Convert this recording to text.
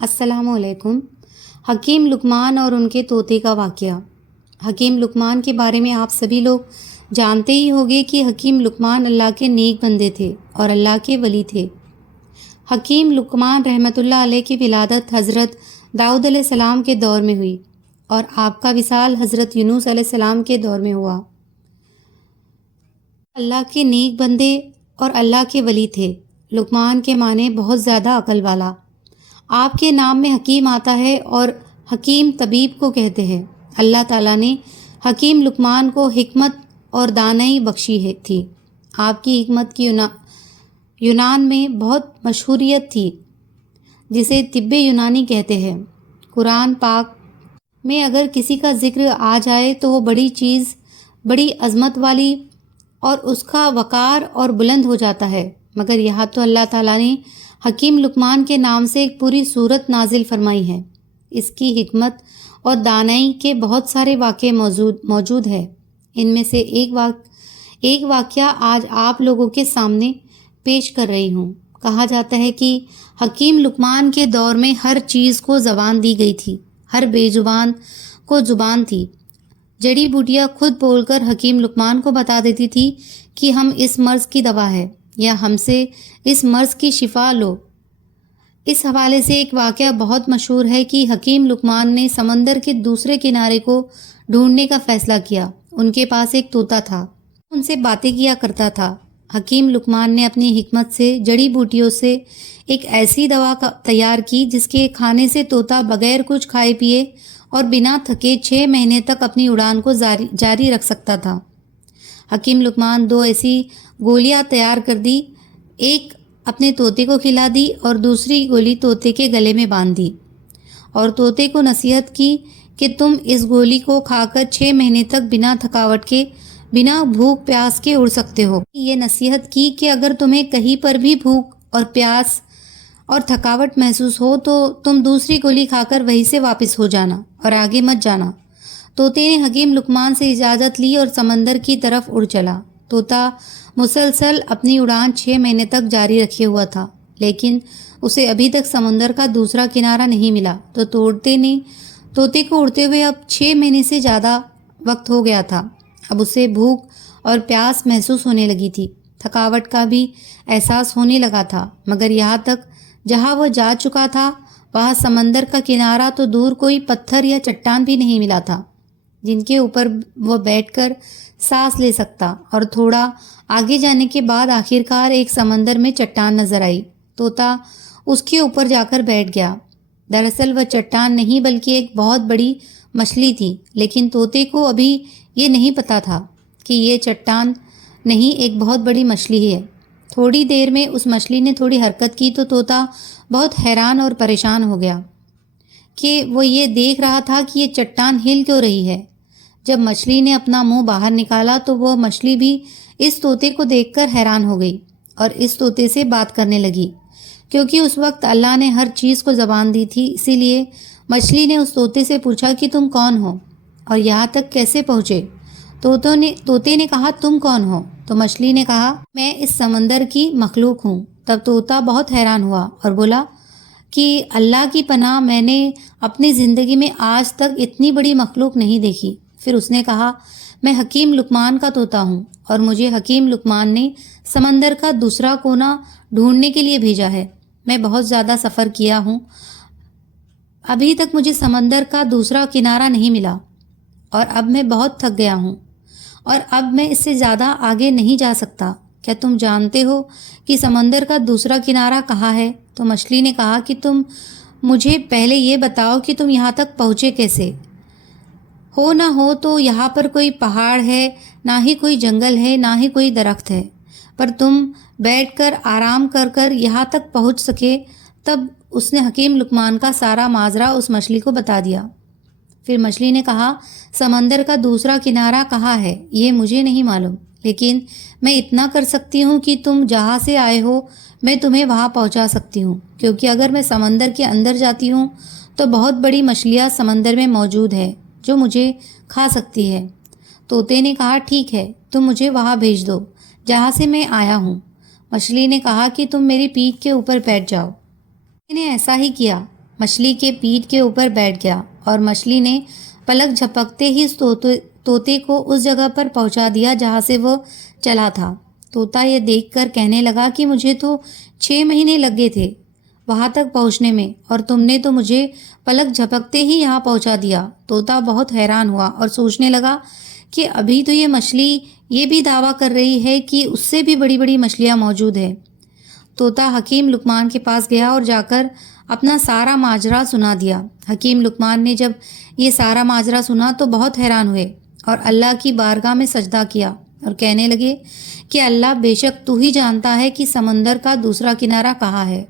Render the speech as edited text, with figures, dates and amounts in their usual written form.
السلام علیکم۔ حکیم لقمان اور ان کے طوطے کا واقعہ۔ حکیم لقمان کے بارے میں آپ سبھی لوگ جانتے ہی ہوگے کہ حکیم لقمان اللہ کے نیک بندے تھے اور اللہ کے ولی تھے۔ حکیم لقمان رحمۃ اللہ علیہ کی ولادت حضرت داؤد علیہ السلام کے دور میں ہوئی اور آپ کا وصال حضرت یونس علیہ السلام کے دور میں ہوا۔ اللہ کے نیک بندے اور اللہ کے ولی تھے۔ لقمان کے معنی بہت زیادہ عقل والا۔ آپ کے نام میں حکیم آتا ہے اور حکیم طبیب کو کہتے ہیں۔ اللہ تعالیٰ نے حکیم لقمان کو حکمت اور دانائی بخشی تھی۔ آپ کی حکمت کی یونان میں بہت مشہوریت تھی، جسے طب یونانی کہتے ہیں۔ قرآن پاک میں اگر کسی کا ذکر آ جائے تو وہ بڑی چیز، بڑی عظمت والی اور اس کا وقار اور بلند ہو جاتا ہے، مگر یہاں تو اللہ تعالیٰ نے حکیم لقمان کے نام سے ایک پوری سورت نازل فرمائی ہے۔ اس کی حکمت اور دانائی کے بہت سارے واقعے موجود ہے۔ ان میں سے ایک واقعہ آج آپ لوگوں کے سامنے پیش کر رہی ہوں۔ کہا جاتا ہے کہ حکیم لقمان کے دور میں ہر چیز کو زبان دی گئی تھی، ہر بے زبان کو زبان تھی۔ جڑی بوٹیاں خود بول کر حکیم لقمان کو بتا دیتی تھی کہ ہم اس مرض کی دوا ہے یا ہم سے اس مرض کی شفا لو۔ اس حوالے سے ایک واقعہ بہت مشہور ہے کہ حکیم لقمان نے سمندر کے دوسرے کنارے کو ڈھونڈنے کا فیصلہ کیا۔ ان کے پاس ایک طوطا تھا، ان سے باتیں کیا کرتا تھا۔ حکیم لقمان نے اپنی حکمت سے جڑی بوٹیوں سے ایک ایسی دوا تیار کی جس کے کھانے سے طوطا بغیر کچھ کھائے پیے اور بنا تھکے 6 مہینے تک اپنی اڑان کو جاری رکھ سکتا تھا۔ حکیم لقمان 2 ایسی گولیاں تیار کر دی، ایک اپنے طوطے کو کھلا دی اور دوسری گولی طوطے کے گلے میں باندھ دی، اور طوطے کو نصیحت کی کہ تم اس گولی کو کھا کر 6 مہینے تک بنا تھکاوٹ کے، بنا بھوک پیاس کے اڑ سکتے ہو۔ یہ نصیحت کی کہ اگر تمہیں کہیں پر بھی بھوک اور پیاس اور تھکاوٹ محسوس ہو تو تم دوسری گولی کھا کر وہیں سے واپس ہو جانا اور آگے مت جانا۔ طوطے نے حکیم لقمان سے اجازت لی اور سمندر کی طرف اڑ چلا۔ طوطا مسلسل اپنی اڑان 6 مہینے تک جاری رکھے ہوا تھا، لیکن اسے ابھی تک سمندر کا دوسرا کنارہ نہیں ملا۔ تو طوطے کو اڑتے ہوئے اب 6 مہینے سے زیادہ وقت ہو گیا تھا۔ اب اسے بھوک اور پیاس محسوس ہونے لگی تھی، تھکاوٹ کا بھی احساس ہونے لگا تھا، مگر یہاں تک جہاں وہ جا چکا تھا وہاں سمندر کا کنارہ تو دور کوئی پتھر یا چٹان بھی نہیں ملا تھا جن کے اوپر وہ بیٹھ کر سانس لے سکتا، اور تھوڑا آگے جانے کے بعد آخرکار ایک سمندر میں چٹان نظر آئی۔ طوطا اس کے اوپر جا کر بیٹھ گیا۔ دراصل وہ چٹان نہیں بلکہ ایک بہت بڑی مچھلی تھی، لیکن طوطے کو ابھی یہ نہیں پتا تھا کہ یہ چٹان نہیں، ایک بہت بڑی مچھلی ہے۔ تھوڑی دیر میں اس مچھلی نے تھوڑی حرکت کی تو طوطا بہت حیران اور پریشان ہو گیا کہ وہ یہ دیکھ رہا تھا کہ یہ چٹان ہل کیوں رہی ہے۔ جب مچھلی نے اپنا منہ باہر نکالا تو وہ مچھلی بھی اس طوطے کو دیکھ کر حیران ہو گئی اور اس طوطے سے بات کرنے لگی۔ کیونکہ اس وقت اللہ نے ہر چیز کو زبان دی تھی، اسی لیے مچھلی نے اس طوطے سے پوچھا کہ تم کون ہو اور یہاں تک کیسے پہنچے؟ طوطے نے کہا تم کون ہو؟ تو مچھلی نے کہا میں اس سمندر کی مخلوق ہوں۔ تب طوطا بہت حیران ہوا اور بولا کہ اللہ کی پناہ، میں نے اپنی زندگی میں آج تک اتنی بڑی مخلوق نہیں دیکھی۔ پھر اس نے کہا میں حکیم لقمان کا طوطا ہوں اور مجھے حکیم لقمان نے سمندر کا دوسرا کونا ڈھونڈنے کے لیے بھیجا ہے۔ میں بہت زیادہ سفر کیا ہوں، ابھی تک مجھے سمندر کا دوسرا کنارہ نہیں ملا اور اب میں بہت تھک گیا ہوں اور اب میں اس سے زیادہ آگے نہیں جا سکتا۔ کیا تم جانتے ہو کہ سمندر کا دوسرا کنارہ کہاں ہے؟ تو مچھلی نے کہا کہ تم مجھے پہلے یہ بتاؤ کہ تم یہاں تک پہنچے کیسے؟ ہو نہ ہو تو یہاں پر کوئی پہاڑ ہے، نہ ہی کوئی جنگل ہے، نہ ہی کوئی درخت ہے، پر تم بیٹھ کر آرام کر کر یہاں تک پہنچ سکے۔ تب اس نے حکیم لقمان کا سارا ماجرا اس مچھلی کو بتا دیا۔ پھر مچھلی نے کہا سمندر کا دوسرا کنارہ کہاں ہے یہ مجھے نہیں معلوم، لیکن میں اتنا کر سکتی ہوں کہ تم جہاں سے آئے ہو میں تمہیں وہاں پہنچا سکتی ہوں، کیونکہ اگر میں سمندر کے اندر جاتی ہوں تو بہت بڑی مچھلیاں سمندر میں موجود ہے جو مجھے کھا سکتی ہے۔ طوطے نے کہا ٹھیک ہے، تم مجھے وہاں بھیج دو جہاں سے میں آیا ہوں۔ مچھلی نے کہا کہ تم میری پیٹھ کے اوپر بیٹھ جاؤ۔ میں نے ایسا ہی کیا۔ مچھلی کے پیٹھ کے اوپر بیٹھ گیا اور مچھلی نے پلک جھپکتے ہی اس طوطے کو اس جگہ پر پہنچا دیا جہاں سے وہ چلا تھا۔ طوطا یہ دیکھ کر کہنے لگا کہ مجھے تو 6 مہینے لگ گئے تھے وہاں تک پہنچنے میں، اور تم نے تو مجھے پلک جھپکتے ہی یہاں پہنچا دیا۔ طوطا بہت حیران ہوا اور سوچنے لگا کہ ابھی تو یہ مچھلی یہ بھی دعویٰ کر رہی ہے کہ اس سے بھی بڑی بڑی مچھلیاں موجود ہیں۔ طوطا حکیم لقمان کے پاس گیا اور جا کر اپنا سارا ماجرا سنا دیا۔ حکیم لقمان نے جب یہ سارا ماجرا سنا تو بہت حیران ہوئے اور اللہ کی بارگاہ میں سجدہ کیا اور کہنے لگے کہ اللہ، بے شک تو ہی جانتا ہے کہ سمندر کا دوسرا کنارہ کہاں ہے۔